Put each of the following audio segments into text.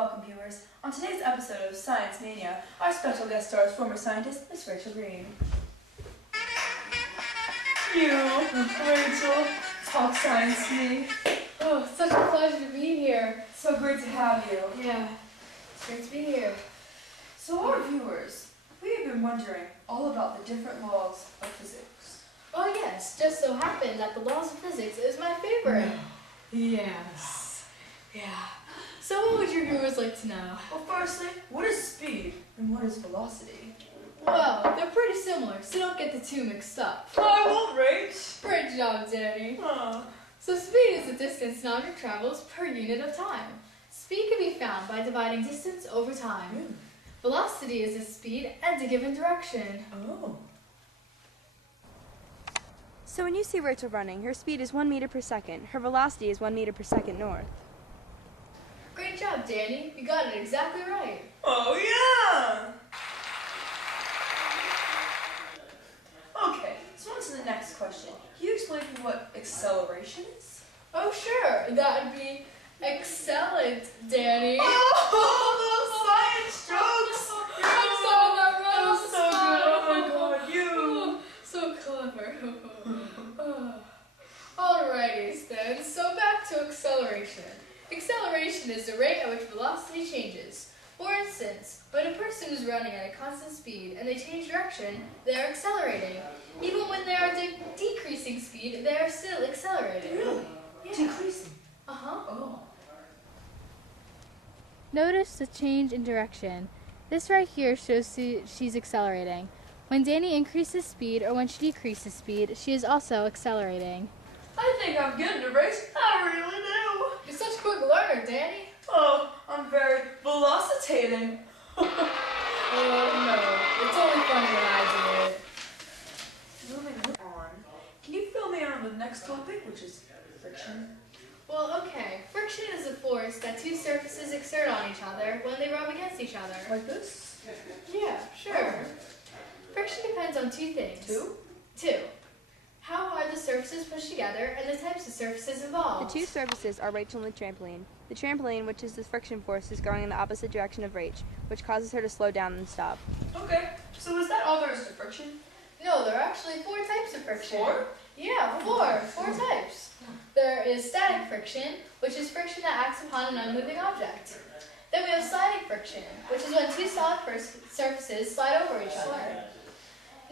Welcome, viewers. On today's episode of Science Mania, our special guest star is former scientist Miss Rachel Green. You, Rachel, talk science to me. Oh, it's such a pleasure to be here. So great to have you. Yeah, it's great to be here. So our viewers, we have been wondering all about the different laws of physics. Oh yes, just so happened that the laws of physics is my favorite. Yes. Yeah. So what would your viewers like to know? Well, firstly, what is speed and what is velocity? Well, they're pretty similar, so don't get the two mixed up. I won't, Rach. Great job, Danny. Oh. So speed is the distance an object travels per unit of time. Speed can be found by dividing distance over time. Velocity is the speed and a given direction. Oh. So when you see Rachel running, her speed is 1 meter per second. Her velocity is 1 meter per second north. Great job, Danny. You got it exactly right. Oh, yeah! Okay, so on to the next question. Can you explain to me what acceleration is? Oh, sure. That would be excellent, Danny. Oh, those science jokes! I'm sorry, that was so good. Oh my god, you! So clever. Alrighty, then. So back to acceleration. Acceleration is the rate at which velocity changes. For instance, when a person is running at a constant speed and they change direction, they are accelerating. Even when they are decreasing speed, they are still accelerating. Really? Yeah. Decreasing? Uh-huh. Oh. Notice the change in direction. This right here shows she's accelerating. When Dani increases speed or when she decreases speed, she is also accelerating. I think I'm getting a race. I really do. You're such a quick learner, Danny. Oh, I'm very velocitating. Oh, no. It's only funny when I do it. Moving on. Can you fill me in on the next topic, which is friction? Well, okay. Friction is a force that two surfaces exert on each other when they rub against each other. Like this? Yeah, sure. Friction depends on two things. Two. How hard the surfaces push together and the types of surfaces involved. The two surfaces are Rachel and the trampoline. The trampoline, which is the friction force, is going in the opposite direction of Rach, which causes her to slow down and stop. Okay, so is that all there is to friction? No, there are actually 4 types of friction. 4? Yeah, 4 types. There is static friction, which is friction that acts upon an unmoving object. Then we have sliding friction, which is when two solid surfaces slide over each other.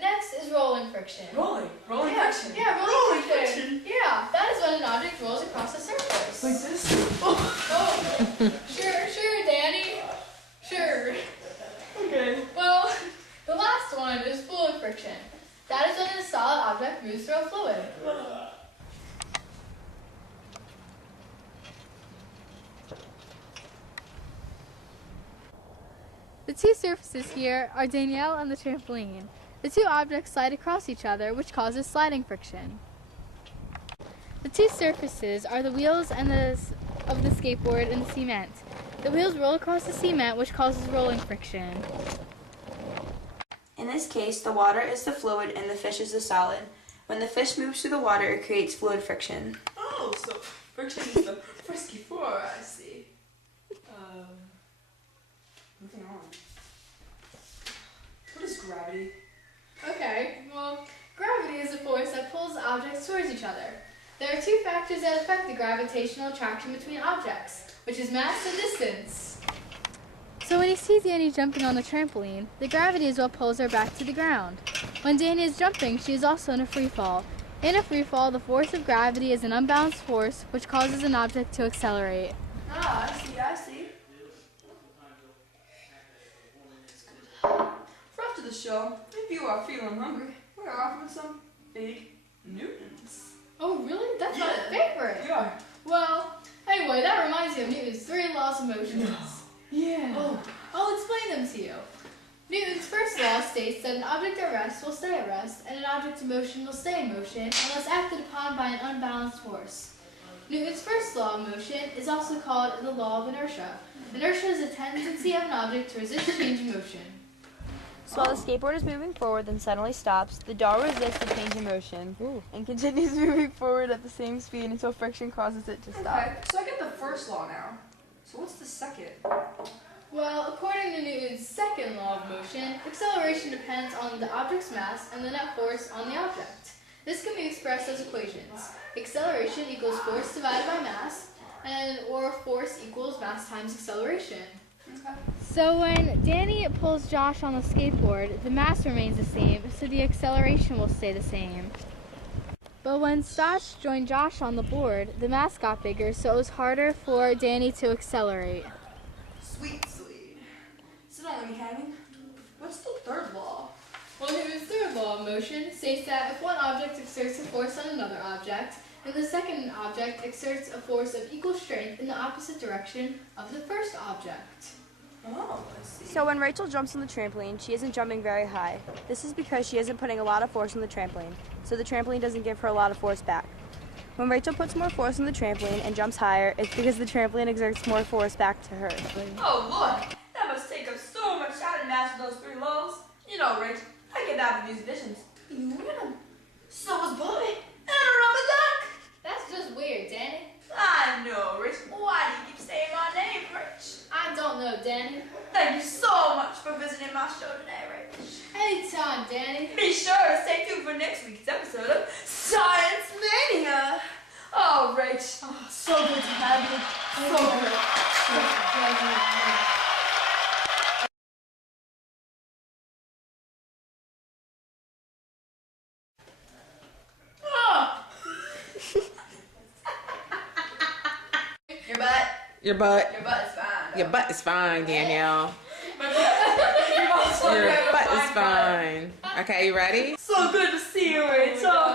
Next is rolling friction. Rolling friction? Yeah, rolling friction. Yeah, that is when an object rolls across a surface. Like this? Oh, sure, Danny. Sure. Okay. Well, the last one is fluid friction. That is when a solid object moves through a fluid. The two surfaces here are Danielle and the trampoline. The two objects slide across each other, which causes sliding friction. The two surfaces are the wheels of the skateboard and the cement. The wheels roll across the cement, which causes rolling friction. In this case, the water is the fluid and the fish is the solid. When the fish moves through the water, it creates fluid friction. Oh, so friction is the frisky 4, I see. Moving on. What is gravity? Okay, well, gravity is a force that pulls objects towards each other. There are 2 factors that affect the gravitational attraction between objects, which is mass and distance. So when you see Dani jumping on the trampoline, the gravity is what pulls her back to the ground. When Dani is jumping, she is also in a free fall. In a free fall, the force of gravity is an unbalanced force, which causes an object to accelerate. Ah, I see. For after the show, if you are feeling hungry, we're offering some big Newtons. Oh, really? That's my favorite. Yeah. Well, anyway, that reminds me of Newton's 3 laws of motion. Yeah. Oh, I'll explain them to you. Newton's first law states that an object at rest will stay at rest, and an object in motion will stay in motion unless acted upon by an unbalanced force. Newton's first law of motion is also called the law of inertia. Inertia is a tendency of an object to resist change in motion. So while the skateboard is moving forward then suddenly stops, the doll resists the change in motion and continues moving forward at the same speed until friction causes it to stop. Okay, so I get the first law now. So what's the second? Well, according to Newton's second law of motion, acceleration depends on the object's mass and the net force on the object. This can be expressed as equations. Acceleration equals force divided by mass, or force equals mass times acceleration. Okay. So when Danny pulls Josh on the skateboard, the mass remains the same, so the acceleration will stay the same. But when Stosh joined Josh on the board, the mass got bigger, so it was harder for Danny to accelerate. Sweet. So don't let me hanging. What's the third law? Well, Newton's third law of motion states that if one object exerts a force on another object, then the second object exerts a force of equal strength in the opposite direction of the first object. Oh, I see. So when Rachel jumps on the trampoline, she isn't jumping very high. This is because she isn't putting a lot of force on the trampoline, so the trampoline doesn't give her a lot of force back. When Rachel puts more force on the trampoline and jumps higher, it's because the trampoline exerts more force back to her. Oh, Lord. That must take up so much time to master those 3 laws. You know, Rach, I get out of these visions. You win. So was Bobby. And a rubber duck. That's just weird, Danny. I know, Rach. Why do you keep saying my name, Rach? I don't know, Danny. Thank you so much for visiting my show today, Rach. Anytime, Danny. Be sure to stay tuned for next week's episode of Science Mania. Oh, Rach, so good to have you. So good. Your butt. Your butt is fine. Your butt is fine, Danielle. Your Your butt is fine. Okay, you ready? So good to see you, Rachel.